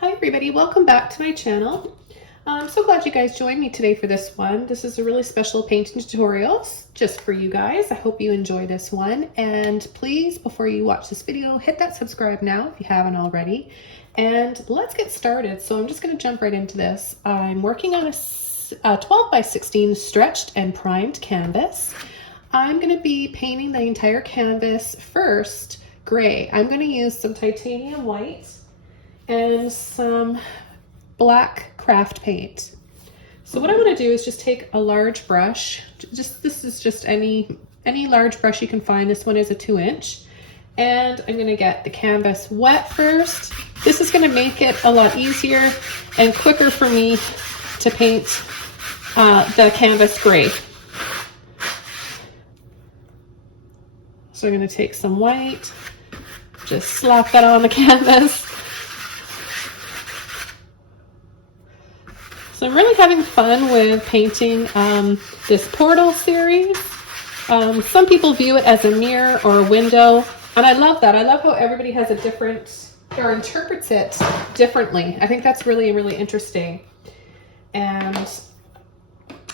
Hi everybody, welcome back to my channel. I'm so glad you guys joined me today for this one. This is a really special painting tutorial just for you guys. I hope you enjoy this one, and please, before you watch this video, hit that subscribe now if you haven't already, and let's get started. So I'm just going to jump right into this. I'm working on a 12 by 16 stretched and primed canvas. I'm going to be painting the entire canvas first gray. I'm going to use some titanium white and some black craft paint. So what I'm going to do is just take a large brush. This is just any large brush you can find. This one is a 2-inch, and I'm going to get the canvas wet first. This is going to make it a lot easier and quicker for me to paint the canvas gray. So I'm going to take some white, just slap that on the canvas. So I'm really having fun with painting this portal series. Some people view it as a mirror or a window, and I love that. I love how everybody has a different, or interprets it differently. I think that's really, really interesting. And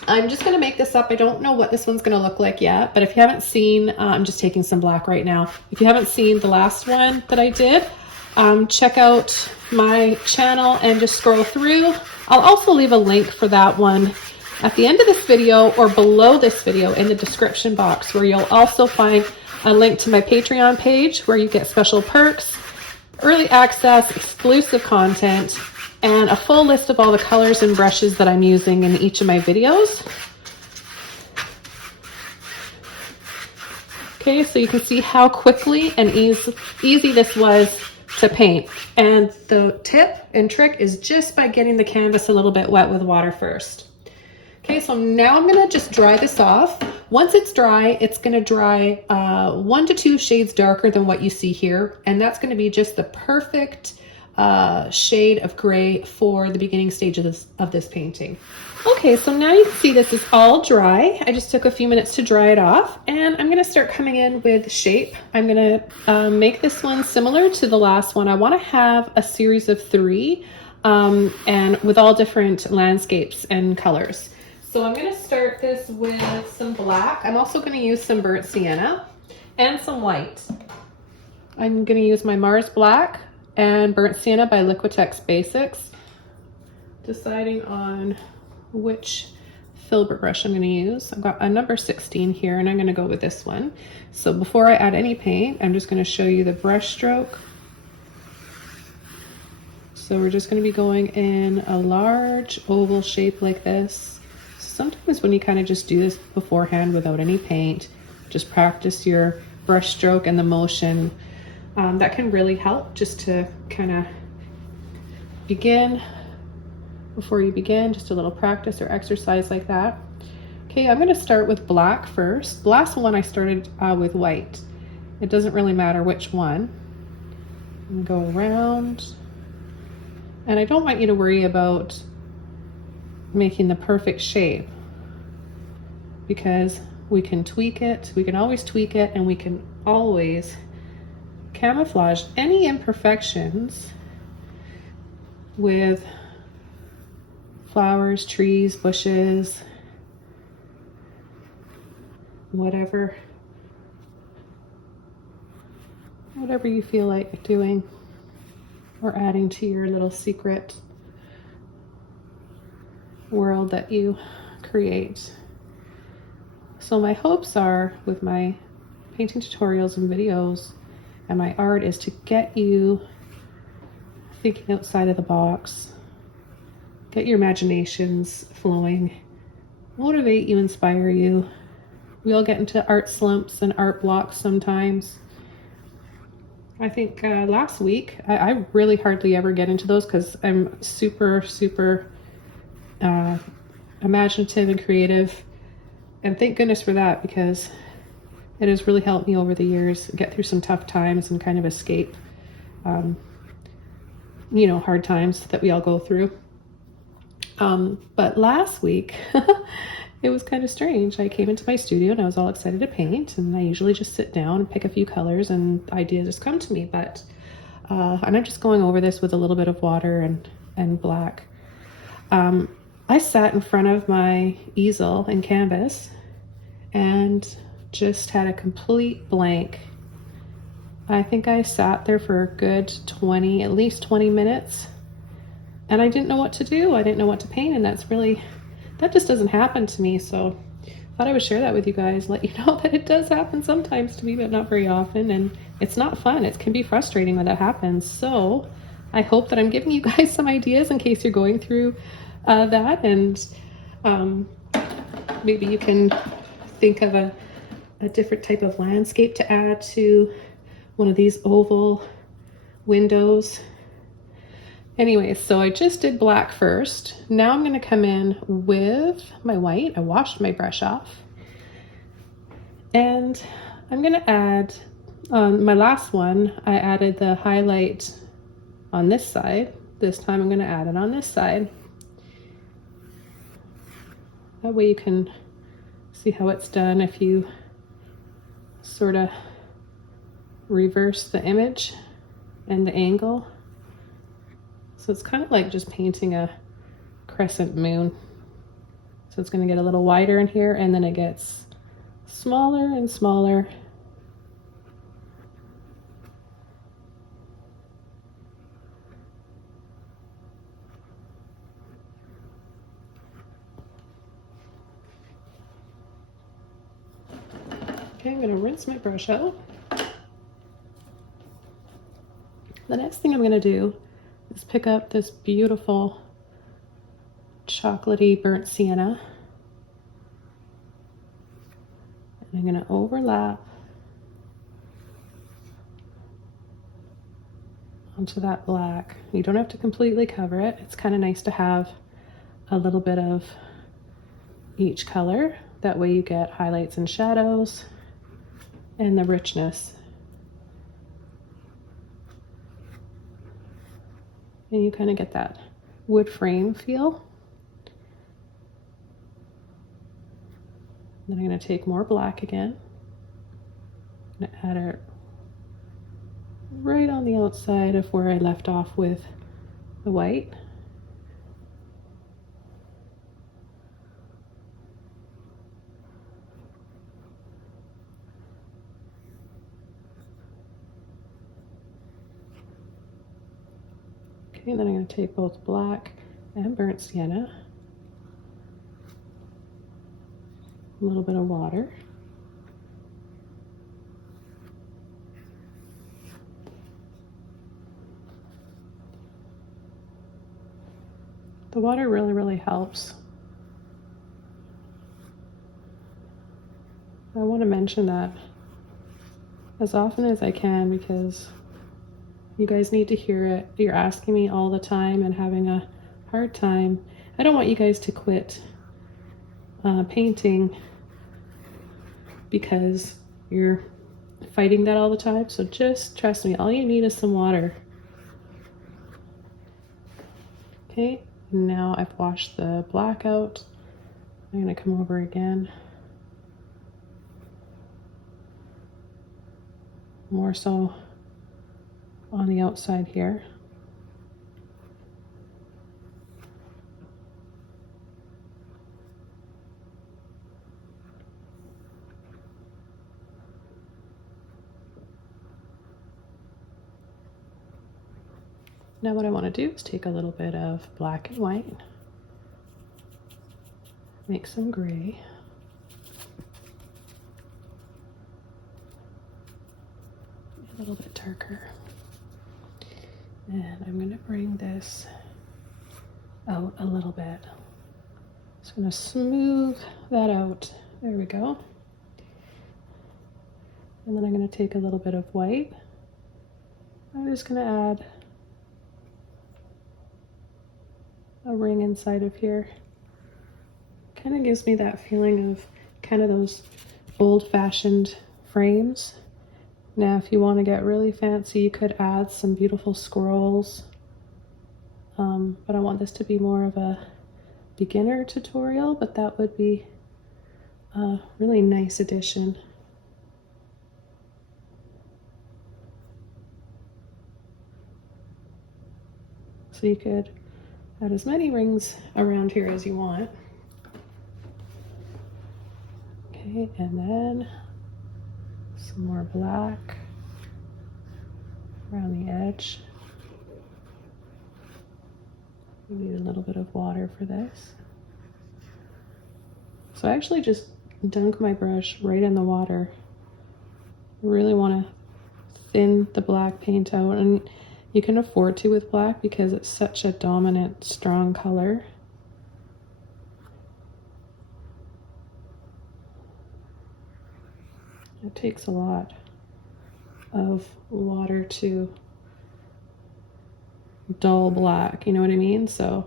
I'm just gonna make this up. I don't know what this one's gonna look like yet, but if you haven't seen, I'm just taking some black right now. If you haven't seen the last one that I did, check out my channel and just scroll through. I'll also leave a link for that one at the end of this video or below this video in the description box, where you'll also find a link to my Patreon page where you get special perks, early access, exclusive content, and a full list of all the colors and brushes that I'm using in each of my videos. Okay, so you can see how quickly and easy this was to paint. And the tip and trick is just by getting the canvas a little bit wet with water first. Okay, so now I'm gonna just dry this off. Once it's dry, it's gonna dry 1 to 2 shades darker than what you see here. And that's gonna be just the perfect shade of gray for the beginning stage of this painting. Okay, so now you can see this is all dry. I just took a few minutes to dry it off, and I'm gonna start coming in with shape. I'm gonna make this one similar to the last one. I wanna have a series of 3 and with all different landscapes and colors. So I'm gonna start this with some black. I'm also gonna use some burnt sienna and some white. I'm gonna use my Mars Black and burnt sienna by Liquitex Basics. Deciding on which filbert brush I'm going to use. I've got a number 16 here, and I'm going to go with this one. So before I add any paint, I'm just going to show you the brush stroke. So we're just going to be going in a large oval shape like this. Sometimes when you kind of just do this beforehand without any paint, just practice your brush stroke and the motion. That can really help just to kind of begin. Before you begin, just a little practice or exercise like that. Okay, I'm going to start with black first. The last one I started with white. It doesn't really matter which one. I'm going to go around. And I don't want you to worry about making the perfect shape, because we can tweak it. We can always tweak it, and we can always camouflage any imperfections with flowers, trees, bushes, whatever you feel like doing or adding to your little secret world that you create. So my hopes are, with my painting tutorials and videos and my art, is to get you thinking outside of the box. Get your imaginations flowing, motivate you, inspire you. We all get into art slumps and art blocks sometimes. I think last week, I really hardly ever get into those because I'm super imaginative and creative. And thank goodness for that, because it has really helped me over the years get through some tough times and kind of escape, hard times that we all go through. But last week, it was kind of strange. I came into my studio and I was all excited to paint, and I usually just sit down and pick a few colors and ideas just come to me. But And I'm just going over this with a little bit of water and black. I sat in front of my easel and canvas and just had a complete blank. I think I sat there for a good at least 20 minutes, and I didn't know what to do. I didn't know what to paint, and that just doesn't happen to me. So I thought I would share that with you guys, let you know that it does happen sometimes to me, but not very often, and it's not fun. It can be frustrating when that happens. So I hope that I'm giving you guys some ideas in case you're going through that, and maybe you can think of a different type of landscape to add to one of these oval windows. Anyway, so I just did black first. Now I'm going to come in with my white. I washed my brush off. And I'm going to add, my last one, I added the highlight on this side. This time I'm going to add it on this side. That way you can see how it's done if you sort of reverse the image and the angle. So it's kind of like just painting a crescent moon. So it's going to get a little wider in here, and then it gets smaller and smaller. Okay, I'm going to rinse my brush out. The next thing I'm going to do is pick up this beautiful chocolatey burnt sienna. And I'm going to overlap onto that black. You don't have to completely cover it. It's kind of nice to have a little bit of each color. That way you get highlights and shadows and the richness. And you kind of get that wood frame feel. Then I'm going to take more black again. I'm going to add it right on the outside of where I left off with the white. Okay, and then I'm going to take both black and burnt sienna, a little bit of water, the water really helps. I want to mention that as often as I can because you guys need to hear it. You're asking me all the time and having a hard time. I don't want you guys to quit painting because you're fighting that all the time. So just trust me, all you need is some water. Okay, now I've washed the black out. I'm going to come over again. More so on the outside here. Now what I want to do is take a little bit of black and white, make some gray, a little bit darker. And I'm going to bring this out a little bit. Just going to smooth that out. There we go. And then I'm going to take a little bit of white. I'm just going to add a ring inside of here. Kind of gives me that feeling of kind of those old-fashioned frames. Now, if you want to get really fancy, you could add some beautiful scrolls. But I want this to be more of a beginner tutorial, but that would be a really nice addition. So you could add as many rings around here as you want. Okay, and then some more black around the edge. We need a little bit of water for this. So I actually just dunk my brush right in the water. I really want to thin the black paint out, and you can afford to with black because it's such a dominant, strong color. It takes a lot of water to dull black, you know what I mean? So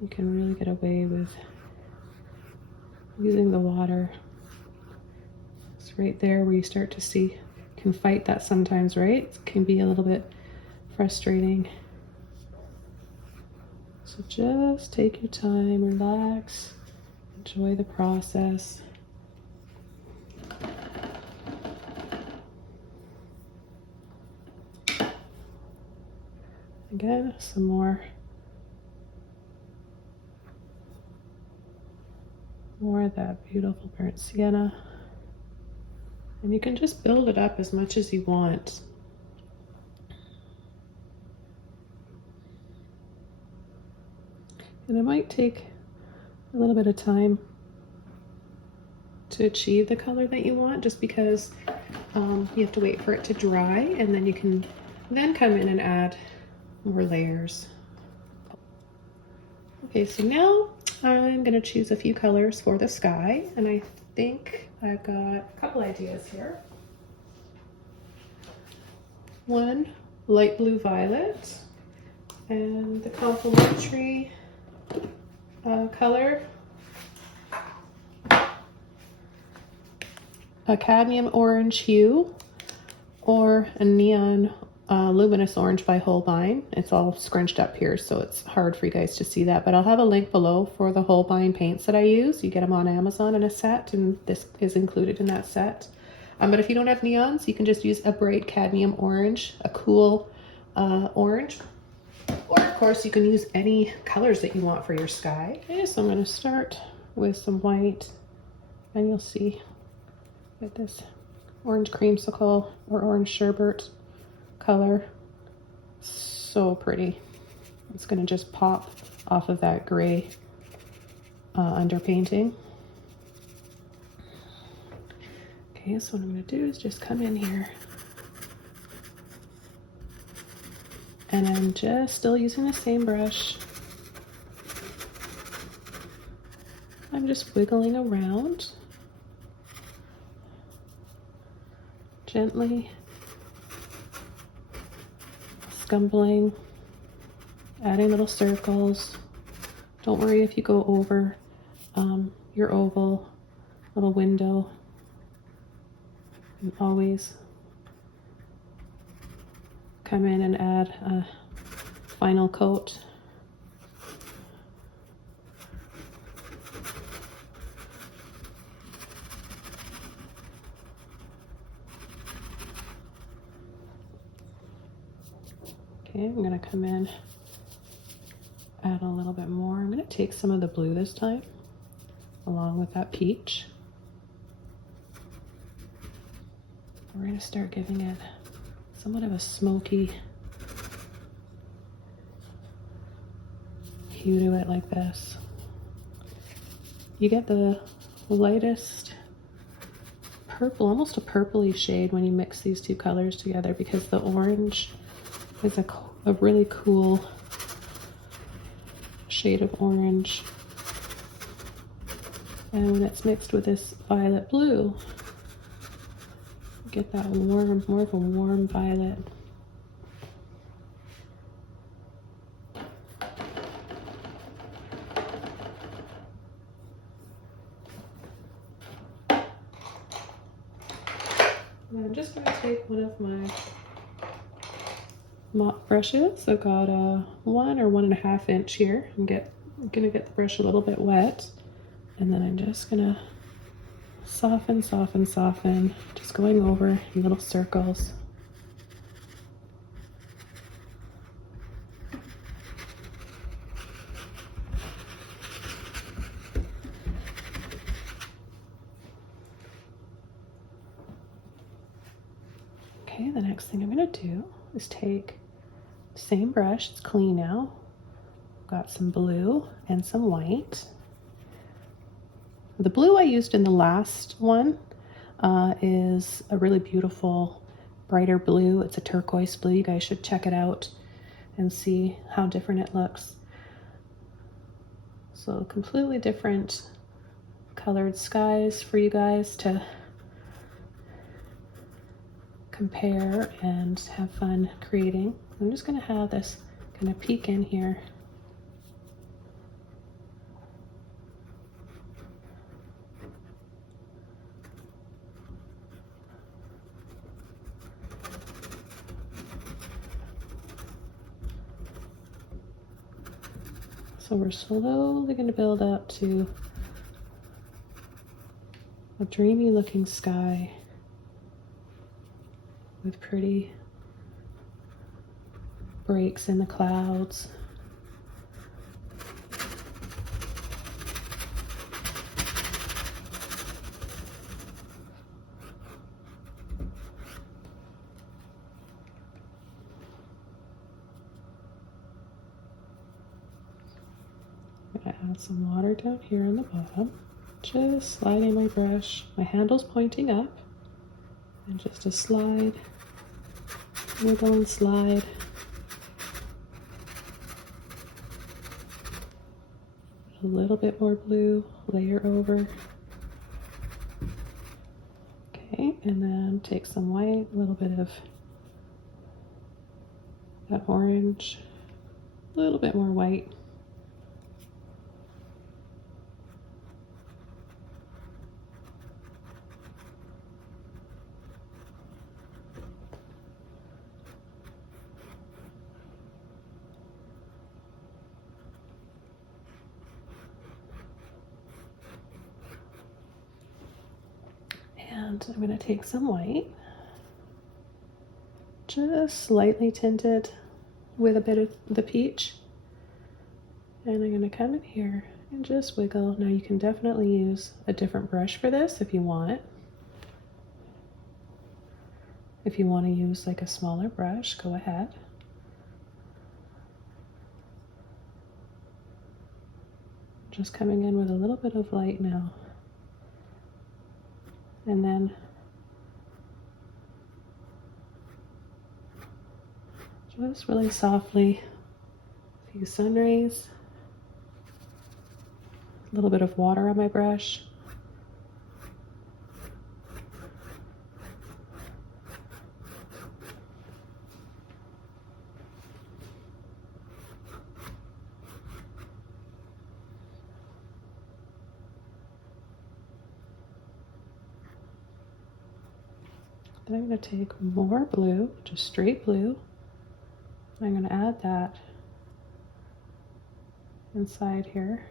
you can really get away with using the water. It's right there where you start to see, can fight that sometimes, right? It can be a little bit frustrating. So just take your time, relax, enjoy the process. Again, some more of that beautiful burnt sienna. And you can just build it up as much as you want. And it might take a little bit of time to achieve the color that you want, just because you have to wait for it to dry, and then you can then come in and add more layers. Okay, so now I'm gonna choose a few colors for the sky, and I think I've got a couple ideas here. One, light blue violet, and the complementary color, a cadmium orange hue, or a neon luminous orange by Holbein. It's all scrunched up here, so it's hard for you guys to see that, but I'll have a link below for the Holbein paints that I use. You get them on Amazon in a set, and this is included in that set. But if you don't have neons, you can just use a bright cadmium orange, a cool orange, or of course you can use any colors that you want for your sky. Okay, so I'm going to start with some white, and you'll see with this orange creamsicle or orange sherbet color. So pretty. It's going to just pop off of that gray underpainting. Okay, so what I'm going to do is just come in here, and I'm just still using the same brush. I'm just wiggling around gently, scumbling, adding little circles. Don't worry if you go over your oval little window. And always come in and add a final coat. Okay, I'm going to come in, add a little bit more. I'm going to take some of the blue this time, along with that peach. We're going to start giving it somewhat of a smoky hue to it like this. You get the lightest purple, almost a purpley shade when you mix these two colors together, because the orange is a really cool shade of orange. And when it's mixed with this violet blue, you get that warm, more of a warm violet. And I'm just going to take one of my mop brushes. I've got a 1 or 1.5 inch here. I'm gonna get the brush a little bit wet, and then I'm just gonna soften, just going over in little circles. Okay, the next thing I'm going to do is take the same brush, it's clean now. Got some blue and some white. The blue I used in the last one is a really beautiful, brighter blue. It's a turquoise blue. You guys should check it out and see how different it looks. So completely different colored skies for you guys to compare and have fun creating. I'm just going to have this kind of peek in here. So we're slowly going to build up to a dreamy looking sky with pretty breaks in the clouds. I'm going to add some water down here on the bottom. Just sliding my brush. My handle's pointing up. And just a slide, wiggle and slide. A little bit more blue, layer over. Okay, and then take some white, a little bit of that orange, a little bit more white. And I'm going to take some white, just slightly tinted with a bit of the peach. And I'm going to come in here and just wiggle. Now you can definitely use a different brush for this if you want. If you want to use like a smaller brush, go ahead. Just coming in with a little bit of light now. And then just really softly, a few sun rays, a little bit of water on my brush. Then I'm going to take more blue, just straight blue. I'm going to add that inside here.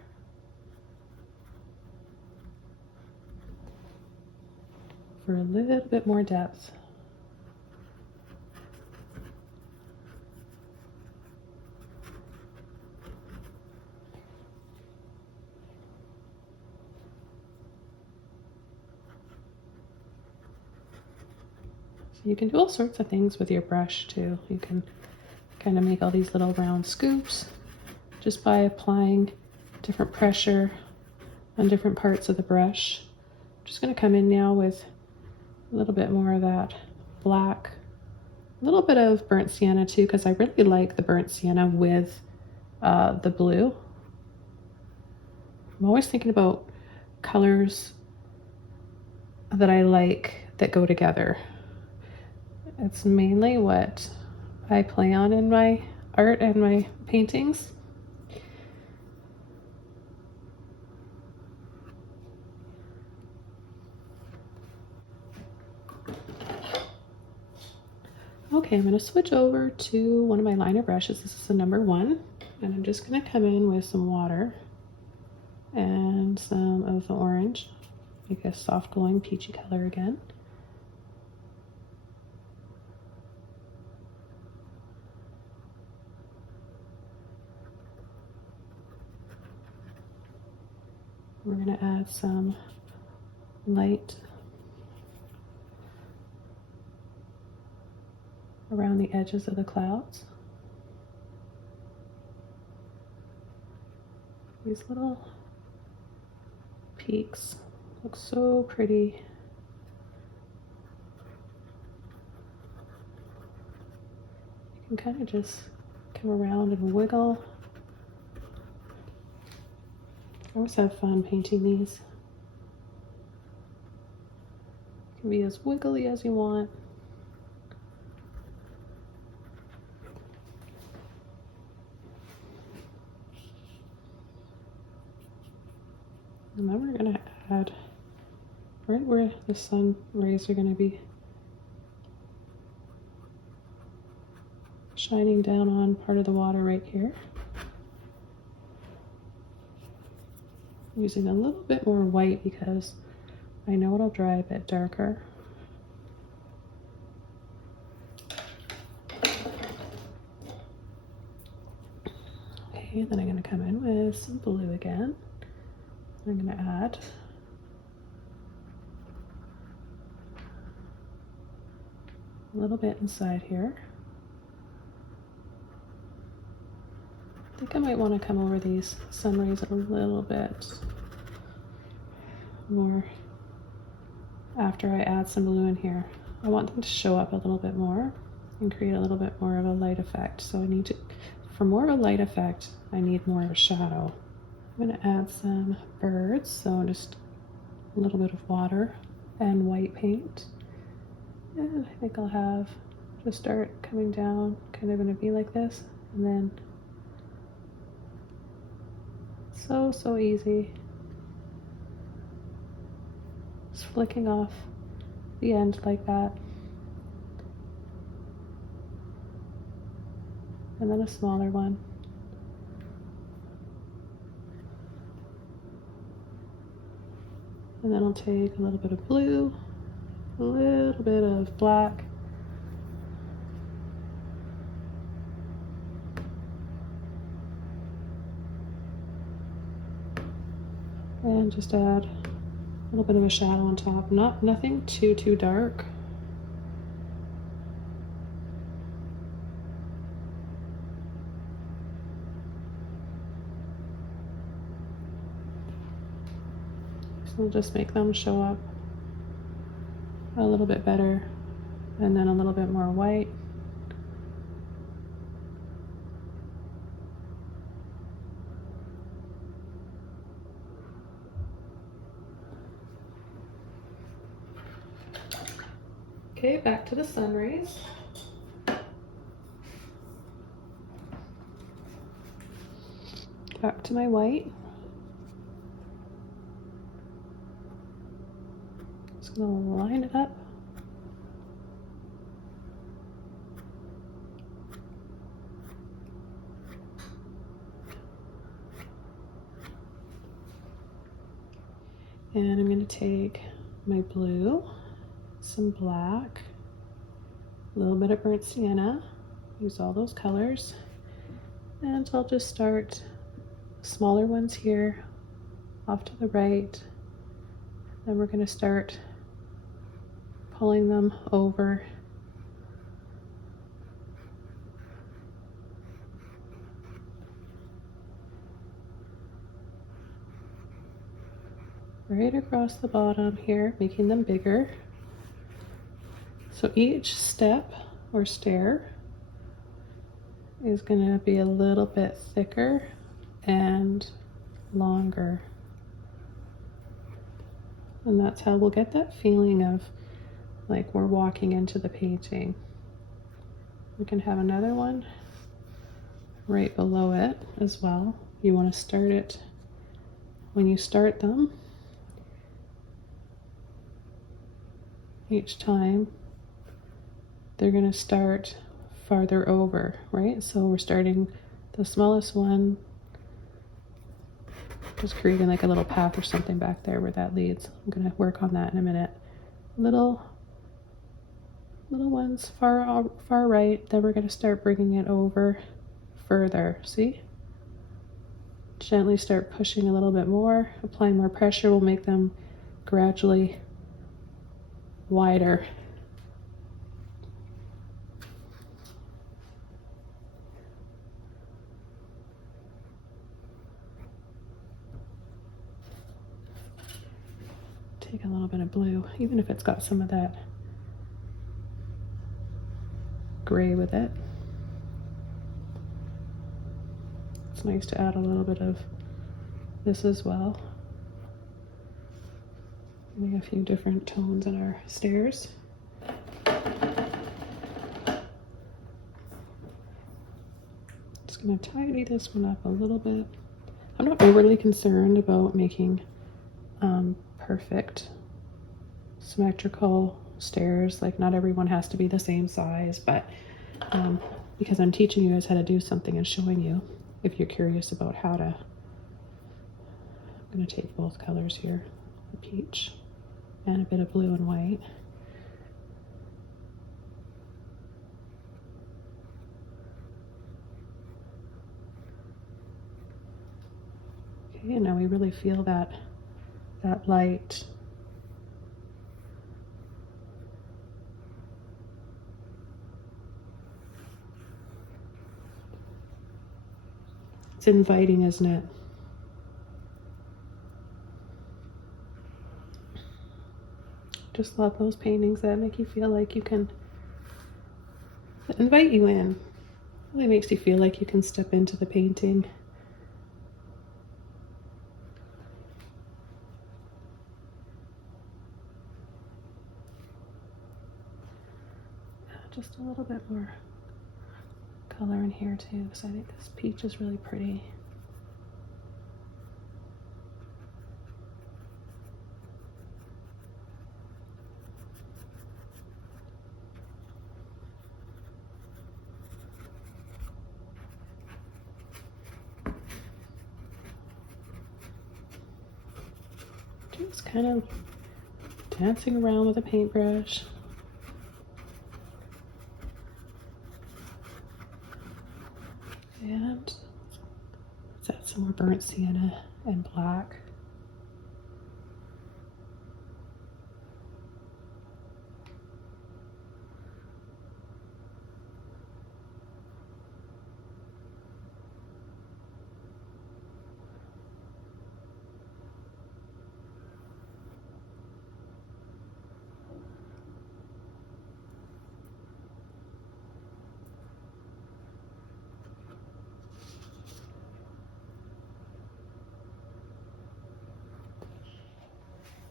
For a little bit more depth. You can do all sorts of things with your brush too. You can kind of make all these little round scoops just by applying different pressure on different parts of the brush. I'm just going to come in now with a little bit more of that black, a little bit of burnt sienna too, because I really like the burnt sienna with the blue. I'm always thinking about colors that I like that go together. It's mainly what I play on in my art and my paintings. Okay, I'm going to switch over to one of my liner brushes. This is the number 1, and I'm just going to come in with some water and some of the orange, make a soft glowing peachy color again. We're going to add some light around the edges of the clouds. These little peaks look so pretty. You can kind of just come around and wiggle. I always have fun painting these. You can be as wiggly as you want. And then we're going to add right where the sun rays are going to be shining down on part of the water right here. Using a little bit more white because I know it'll dry a bit darker. Okay, then I'm going to come in with some blue again. I'm going to add a little bit inside here. I think I might want to come over these sun rays a little bit more after I add some blue in here. I want them to show up a little bit more and create a little bit more of a light effect. So I need to, for more of a light effect, I need more of a shadow. I'm going to add some birds, so just a little bit of water and white paint. And I think I'll have just start coming down kind of in a V like this, and then so easy. Just flicking off the end like that. And then a smaller one. And then I'll take a little bit of blue, a little bit of black, and just add a little bit of a shadow on top. Nothing too dark. We'll just make them show up a little bit better, and then a little bit more white. Okay, back to the sun rays. Back to my white. Just gonna line it up. And I'm gonna take my blue, some black, a little bit of burnt sienna, use all those colors, and I'll just start smaller ones here off to the right. Then we're going to start pulling them over. Right across the bottom here, making them bigger. So each step or stair is going to be a little bit thicker and longer. And that's how we'll get that feeling of like we're walking into the painting. We can have another one right below it as well. You want to start it when you start them. Each time they're going to start farther over, right? So we're starting the smallest one, just creating like a little path or something back there where that leads. I'm going to work on that in a minute. Little ones far right, then we're going to start bringing it over further. See? Gently start pushing a little bit more, applying more pressure will make them gradually wider. take a little bit of blue, even if it's got some of that gray with it. It's nice to add a little bit of this as well. Getting a few different tones in our stairs. Just gonna tidy this one up a little bit. I'm not overly concerned about making perfect symmetrical stairs. Like, not everyone has to be the same size, but because I'm teaching you guys how to do something and showing you, if you're curious about how to, I'm going to take both colors here, the peach and a bit of blue and white. Okay, and now we really feel that light. It's inviting, isn't it? Just love those paintings that make you feel like you can, that invite you in. Really makes you feel like you can step into the painting. Just a little bit more color in here too, because I think this peach is really pretty. Just kind of dancing around with a paintbrush. And let's add some more burnt sienna and black.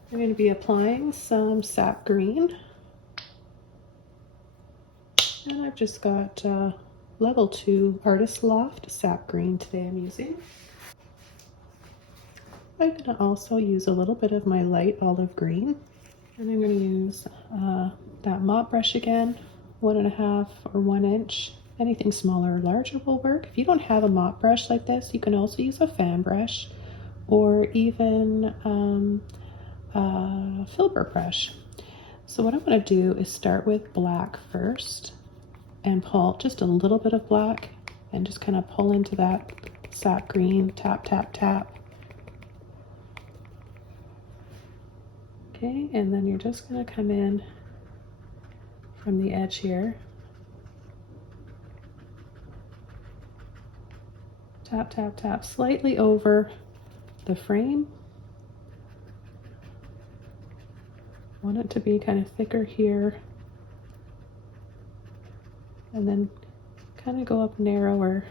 I'm going to be applying some sap green, and I've just got level 2 Artist Loft sap green today I'm using. I'm going to also use a little bit of my light olive green, and I'm going to use that mop brush again, 1.5 or 1 inch. Anything smaller or larger will work. If you don't have a mop brush like this, you can also use a fan brush or even filbert brush. So what I'm going to do is start with black first and pull just a little bit of black and just kind of pull into that sap green, tap, tap, tap. Okay, and then you're just going to come in from the edge here. Tap, tap, tap, slightly over the frame. Want it to be kind of thicker here, and then kind of go up narrower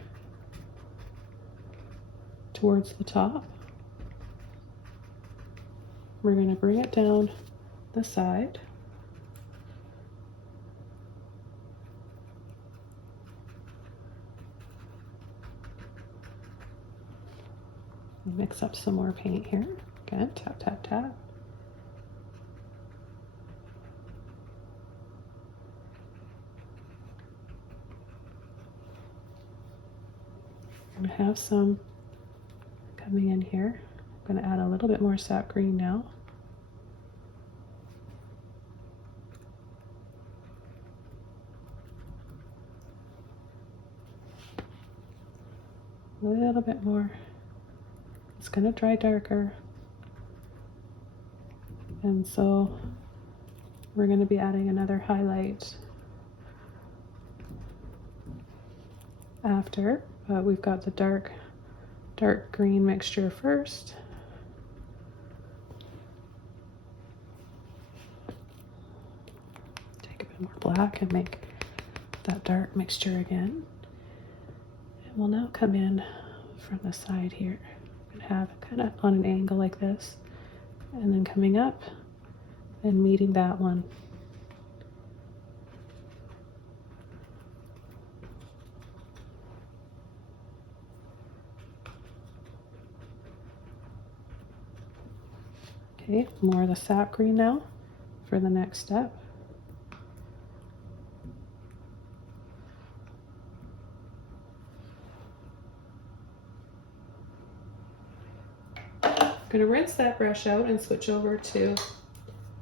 towards the top. We're going to bring it down the side. Mix up some more paint here. Again, tap, tap, tap. I'm going to have some coming in here. I'm going to add a little bit more sap green now. A little bit more. It's going to dry darker. And so we're going to be adding another highlight after, but we've got the dark green mixture first. bit more black and make that dark mixture again. And we'll now come in from the side here and have it kind of on an angle like this, and then coming up and meeting that one. Okay, more of the sap green now for the next step. I'm going to rinse that brush out and switch over to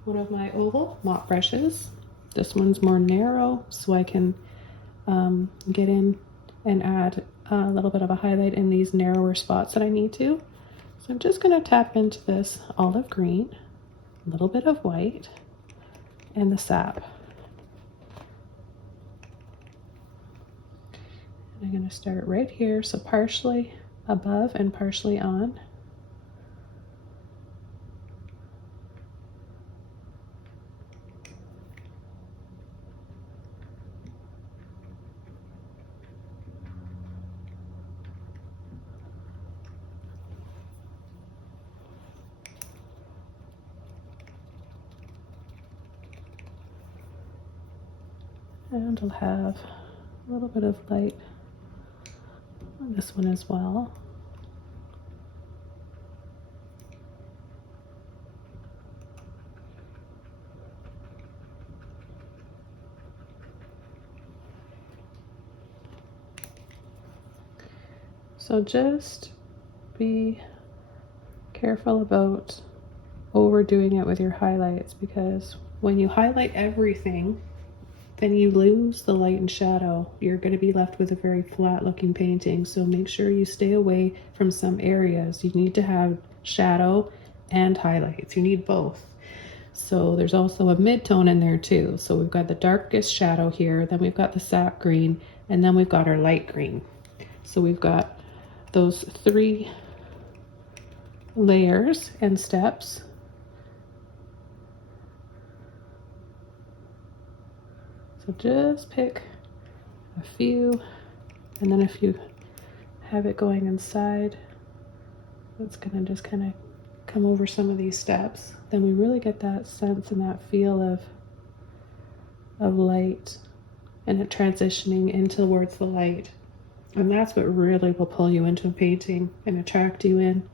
one of my oval mop brushes. This one's more narrow, so I can get in and add a little bit of a highlight in these narrower spots that I need to. So I'm just going to tap into this olive green, a little bit of white, and the sap. And I'm going to start right here, so partially above and partially on. And I'll have a little bit of light on this one as well. So just be careful about overdoing it with your highlights, because when you highlight everything, then you lose the light and shadow. You're going to be left with a very flat looking painting. So make sure you stay away from some areas. You need to have shadow and highlights. You need both. So there's also a mid-tone in there too. So we've got the darkest shadow here, then we've got the sap green, and then we've got our light green. So we've got those 3 layers and steps. So just pick a few, and then if you have it going inside, it's gonna just kind of come over some of these steps. Then we really get that sense and that feel of light, and it transitioning in towards the light. And that's what really will pull you into a painting and attract you in.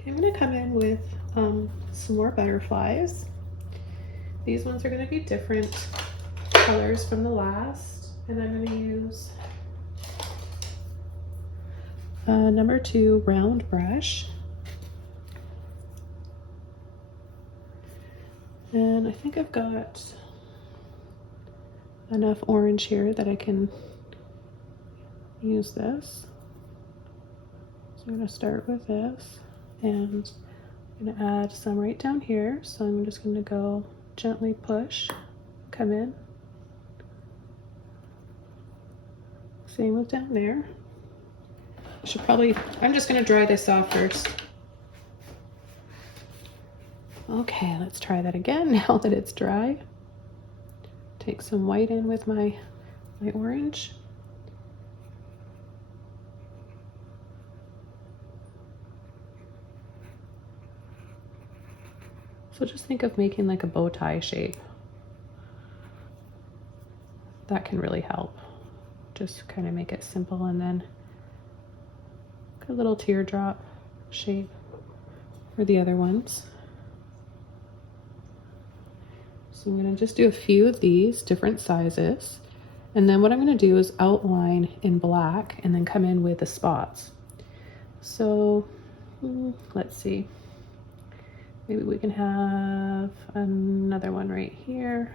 Okay, I'm going to come in with some more butterflies. These ones are going to be different colors from the last, and I'm going to use a number 2 round brush. And I think I've got enough orange here that I can use this. So I'm going to start with this, and I'm going to add some right down here. So I'm just going to go gently push, come in. Same with down there. I'm just going to dry this off first. Okay, let's try that again now that it's dry. Take some white in with my orange. So just think of making like a bow tie shape. That can really help. Just kind of make it simple, and then a little teardrop shape for the other ones. So I'm going to just do a few of these different sizes, and then what I'm going to do is outline in black and then come in with the spots. So let's see, maybe we can have another one right here.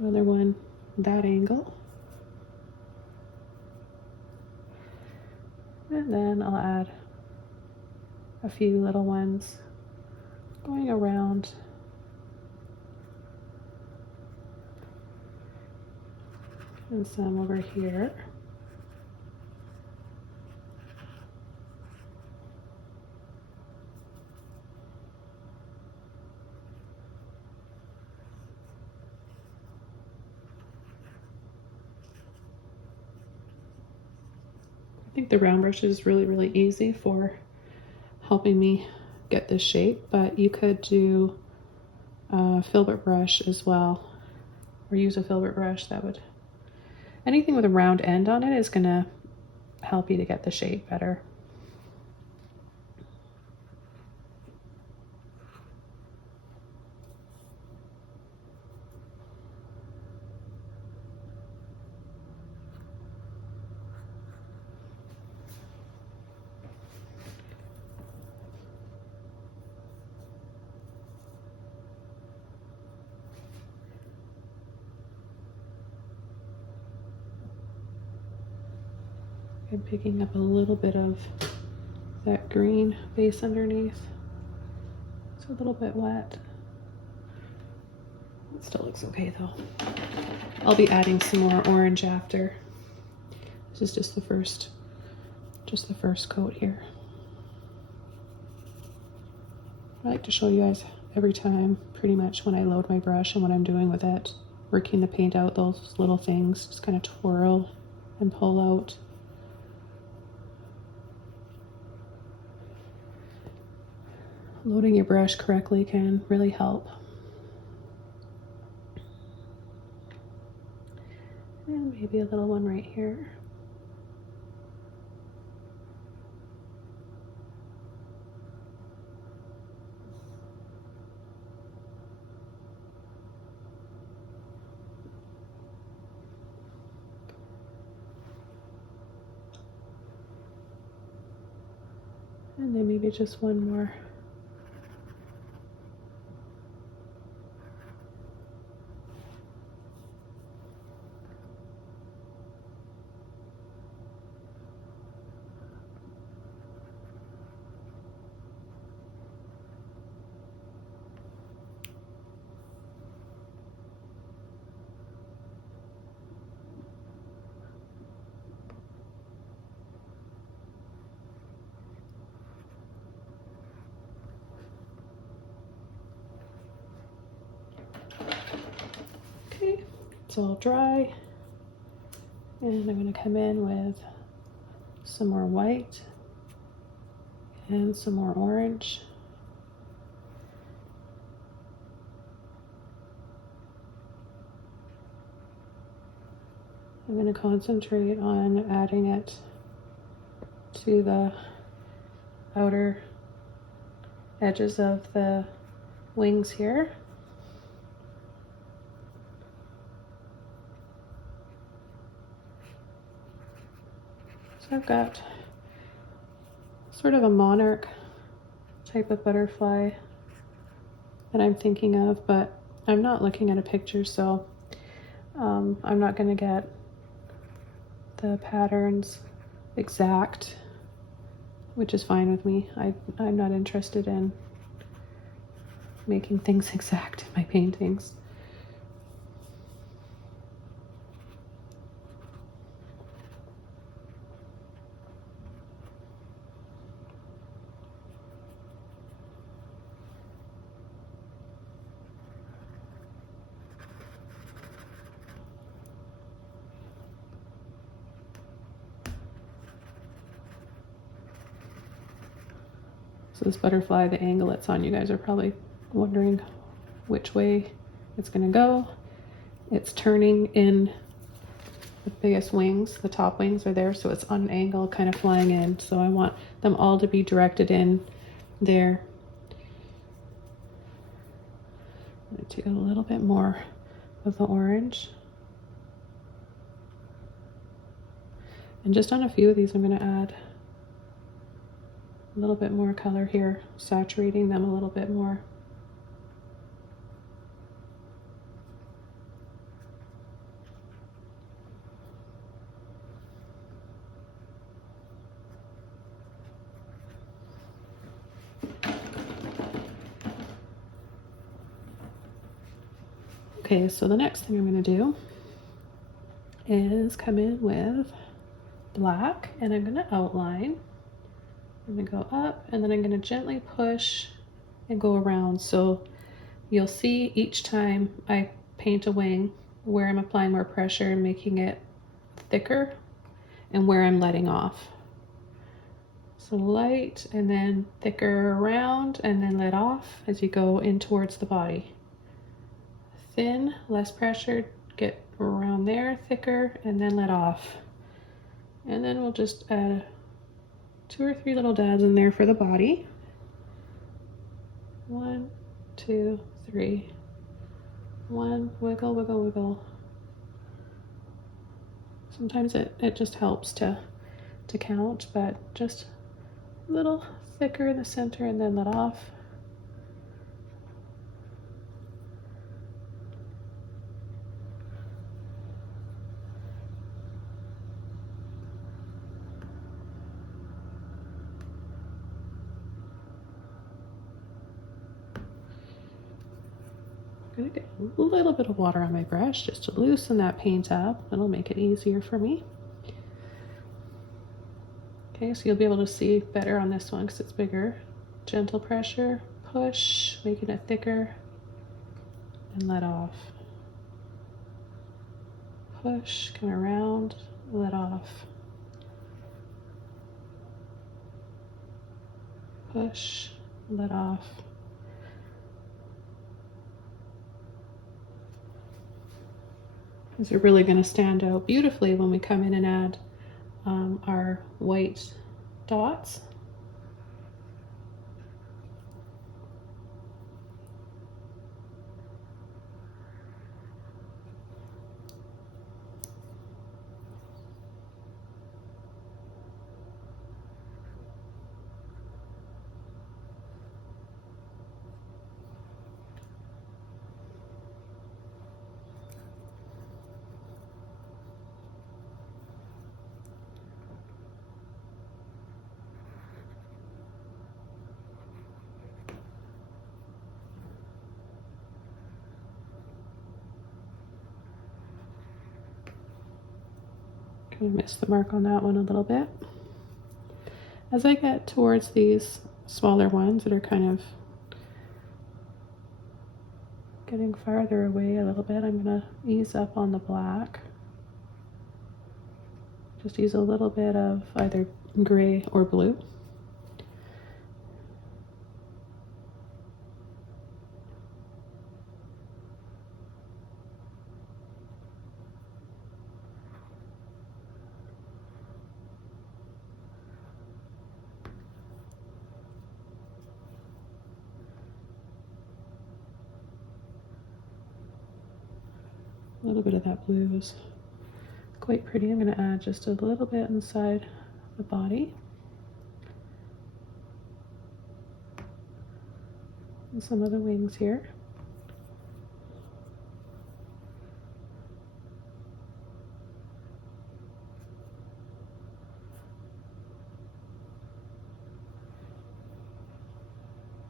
Another one that angle. And then I'll add a few little ones going around. And some over here. I think the round brush is really, really easy for helping me get this shape, but you could do a filbert brush as well, or use a filbert brush. That would, anything with a round end on it is gonna help you to get the shape better. I'm picking up a little bit of that green base underneath. It's a little bit wet. It still looks okay though. I'll be adding some more orange after. This is just the first coat here. I like to show you guys every time, pretty much when I load my brush and what I'm doing with it. Working the paint out, those little things, just kind of twirl and pull out. Loading your brush correctly can really help. And maybe a little one right here. And then maybe just one more. Okay, it's all dry. And I'm going to come in with some more white and some more orange. I'm going to concentrate on adding it to the outer edges of the wings here. So I've got sort of a monarch type of butterfly that I'm thinking of, but I'm not looking at a picture, so I'm not going to get the patterns exact, which is fine with me. I'm not interested in making things exact in my paintings. So this butterfly, the angle it's on, you guys are probably wondering which way it's going to go. It's turning in the biggest wings. The top wings are there, so it's on an angle, kind of flying in. So I want them all to be directed in there. I'm going to take a little bit more of the orange. And just on a few of these, I'm going to add a little bit more color here, saturating them a little bit more. Okay, so the next thing I'm going to do is come in with black, and I'm going to outline. I'm going to go up, and then I'm going to gently push and go around. So you'll see each time I paint a wing where I'm applying more pressure and making it thicker and where I'm letting off. So light and then thicker around and then let off as you go in towards the body. Thin, less pressure, get around there, thicker, and then let off. And then we'll just add 2 or 3 little dabs in there for the body. 1, 2, 3. 1, wiggle, wiggle, wiggle. Sometimes it just helps to count, but just a little thicker in the center and then let off. I'm gonna get a little bit of water on my brush just to loosen that paint up. It'll make it easier for me. Okay, so you'll be able to see better on this one because it's bigger. Gentle pressure, push, making it thicker, and let off. Push, come around, let off. Push, let off. These are really going to stand out beautifully when we come in and add our white dots. I missed the mark on that one a little bit. As I get towards these smaller ones that are kind of getting farther away a little bit, I'm going to ease up on the black. Just use a little bit of either gray or blue. A little bit of that blue is quite pretty. I'm going to add just a little bit inside the body. And some of the wings here.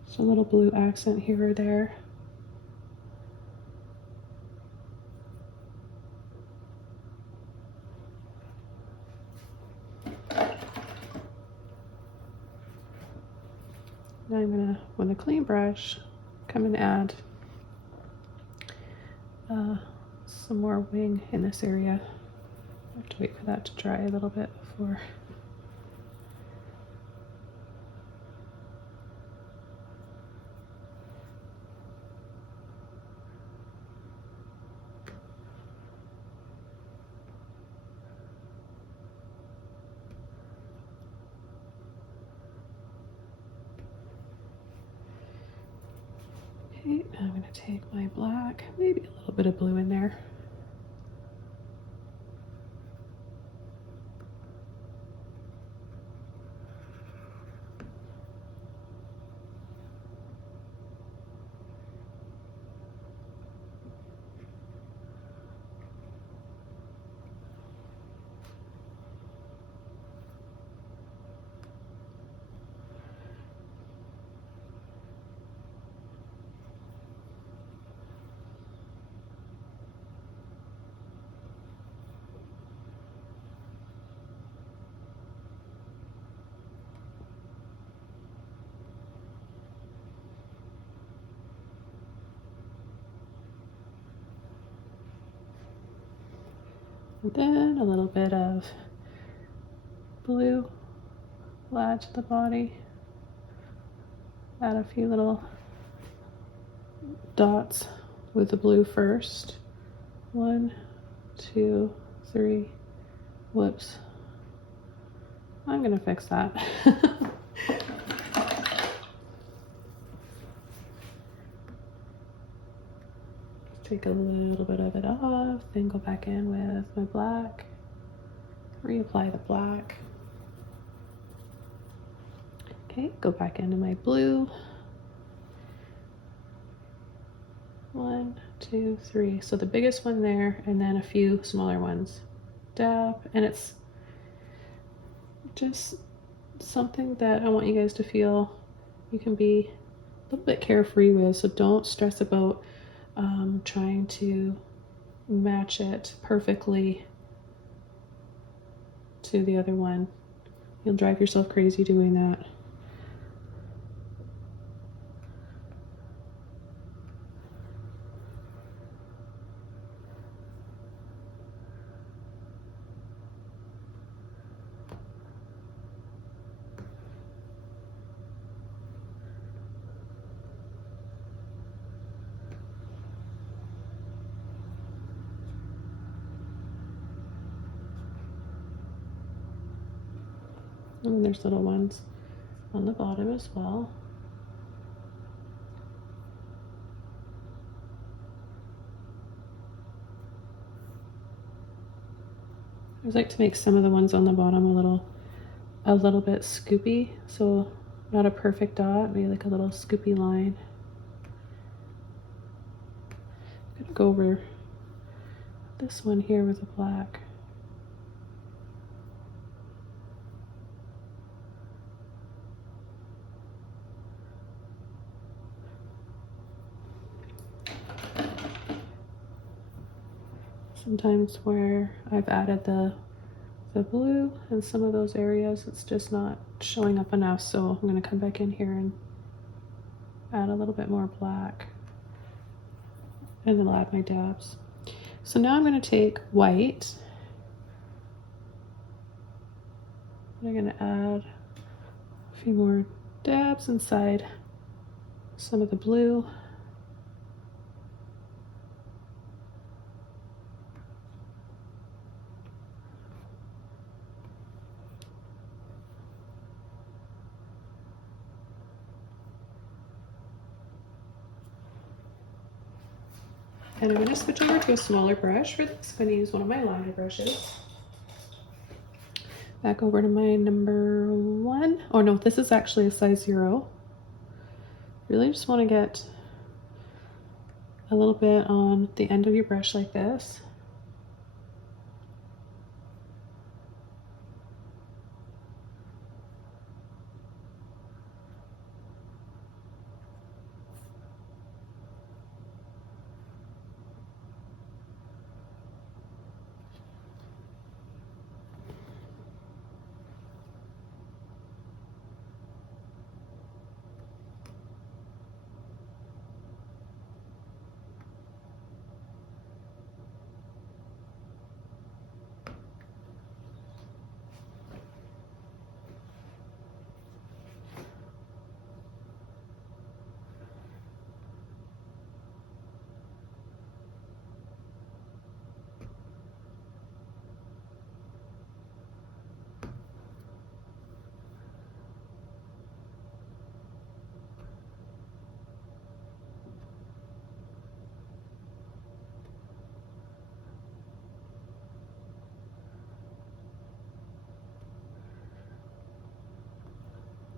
Just a little blue accent here or there. Now I'm going to, with a clean brush, come and add some more wing in this area. I have to wait for that to dry a little bit before. Okay, I'm going to take my black, maybe a little bit of blue in there. And then a little bit of blue will add to the body. Add a few little dots with the blue first. 1, 2, 3. Whoops. I'm gonna fix that. Take a little bit of it off, then go back in with my black, reapply the black. Okay, go back into my blue. 1, 2, 3. So the biggest one there, and then a few smaller ones. Dab, and it's just something that I want you guys to feel you can be a little bit carefree with, so don't stress about trying to match it perfectly to the other one. You'll drive yourself crazy doing that. And there's little ones on the bottom as well. I like to make some of the ones on the bottom a little bit scoopy, so not a perfect dot, maybe like a little scoopy line. I'm gonna go over this one here with the black. Sometimes where I've added the blue in some of those areas, it's just not showing up enough, so I'm going to come back in here and add a little bit more black, and then I'll add my dabs. So now I'm going to take white, and I'm going to add a few more dabs inside some of the blue. And I'm going to switch over to a smaller brush for this. I'm going to use one of my lighter brushes. Back over to my number 1. Oh no, this is actually a size 0. Really just want to get a little bit on the end of your brush like this.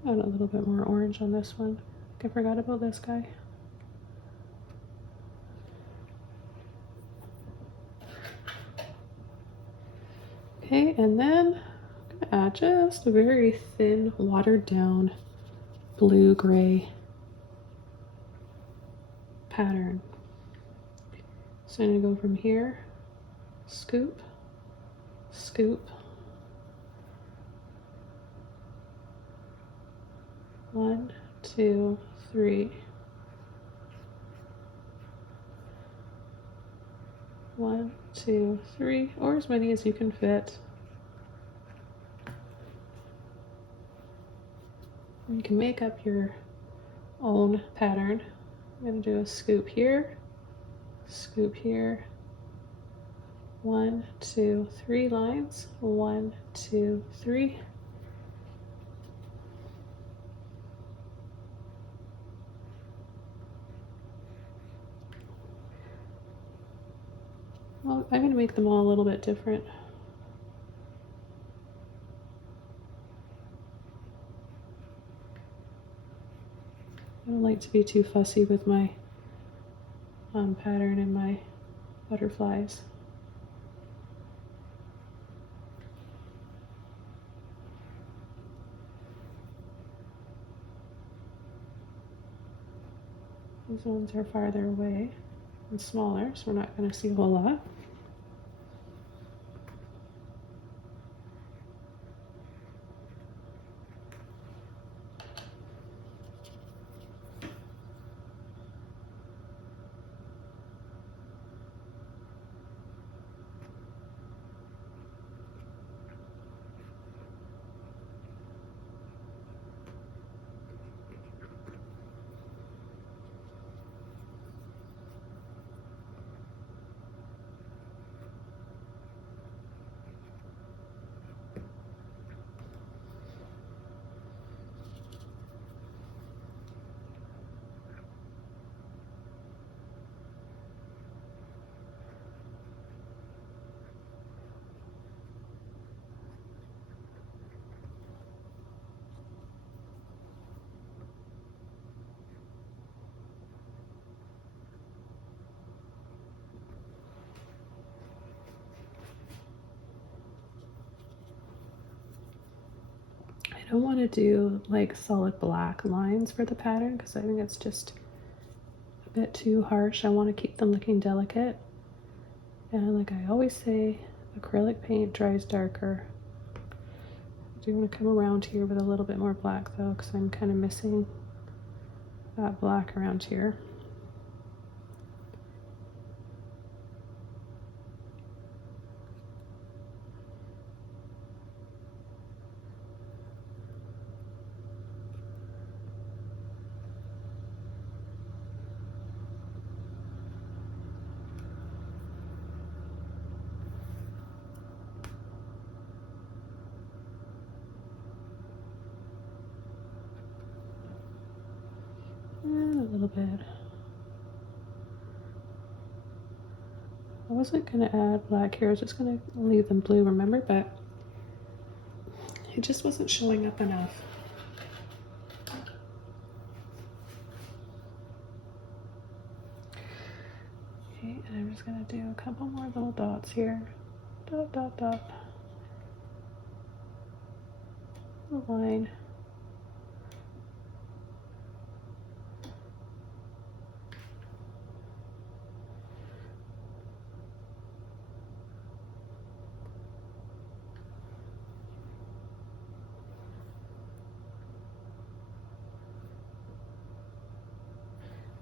Add a little bit more orange on this one. I forgot about this guy. Okay, and then I'm gonna add just a very thin, watered down blue-gray pattern. So I'm gonna go from here, scoop, scoop. 1, 2, 3. 1, 2, 3, or as many as you can fit. And you can make up your own pattern. I'm going to do a scoop here, 1, 2, 3 lines, 1, 2, 3. Well, I'm going to make them all a little bit different. I don't like to be too fussy with my pattern and my butterflies. These ones are farther away and smaller, so we're not going to see a whole lot. I don't want to do like solid black lines for the pattern because I think it's just a bit too harsh. I want to keep them looking delicate. And like I always say, acrylic paint dries darker. I do want to come around here with a little bit more black though, because I'm kind of missing that black around here. And a little bit. I wasn't going to add black here, I was just going to leave them blue, remember? But it just wasn't showing up enough. Okay, and I'm just going to do a couple more little dots here. Dot, dot, dot. A line.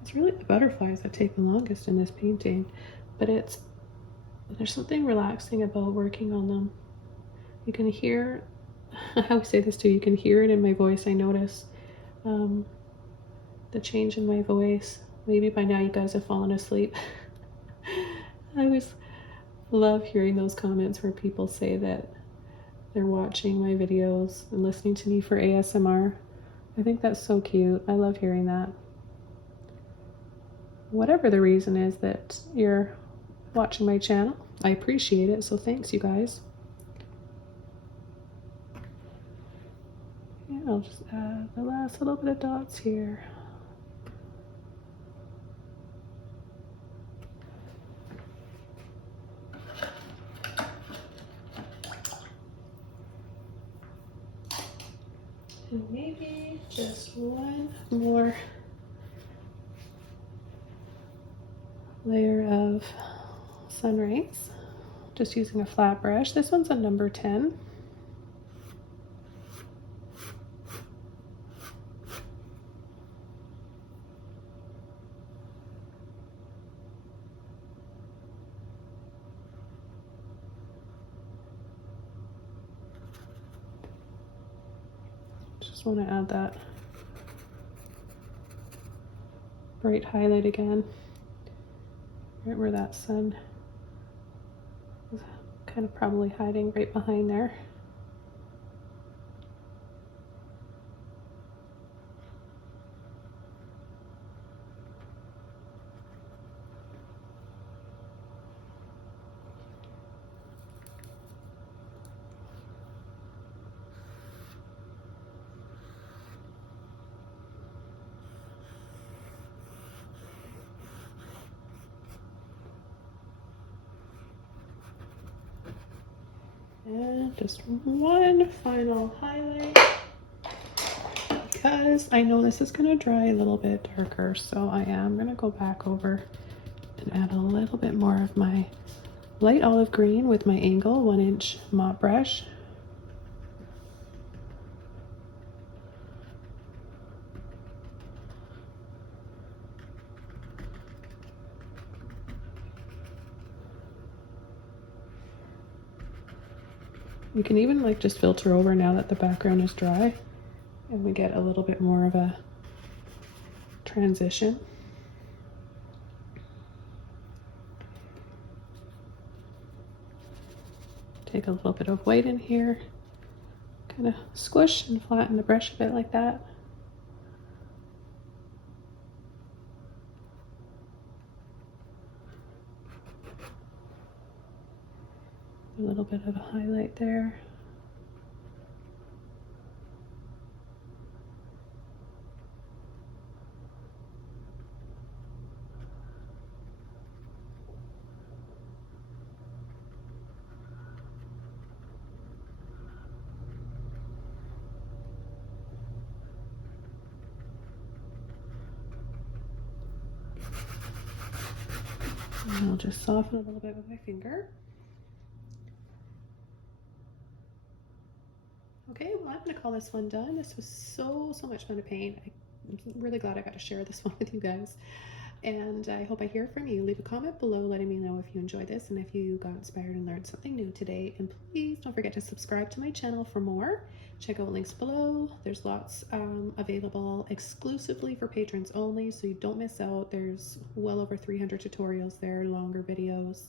It's really the butterflies that take the longest in this painting, but there's something relaxing about working on them. You can hear, I always say this too, you can hear it in my voice. I notice the change in my voice. Maybe by now you guys have fallen asleep. I always love hearing those comments where people say that they're watching my videos and listening to me for ASMR. I think that's so cute. I love hearing that. Whatever the reason is that you're watching my channel, I appreciate it, so thanks you guys. And I'll just add the last little bit of dots here. And maybe just one more layer of sun rays, just using a flat brush. This one's a number 10. Just want to add that bright highlight again, right where that sun is kind of probably hiding right behind there. And just one final highlight, because I know this is going to dry a little bit darker, so I am going to go back over and add a little bit more of my light olive green with my angle 1-inch mop brush. You can even like just filter over now that the background is dry, and we get a little bit more of a transition. Take a little bit of white in here, kind of squish and flatten the brush a bit like that. A little bit of a highlight there. And I'll just soften a little bit with my finger. Okay, well, I'm going to call this one done. This was so much fun to paint. I'm really glad I got to share this one with you guys. And I hope I hear from you. Leave a comment below letting me know if you enjoyed this and if you got inspired and learned something new today. And please don't forget to subscribe to my channel for more. Check out links below. There's lots available exclusively for patrons only, so you don't miss out. There's well over 300 tutorials there, longer videos.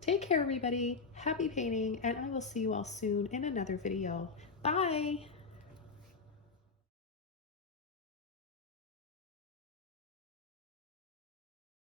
Take care, everybody. Happy painting, and I will see you all soon in another video. Bye!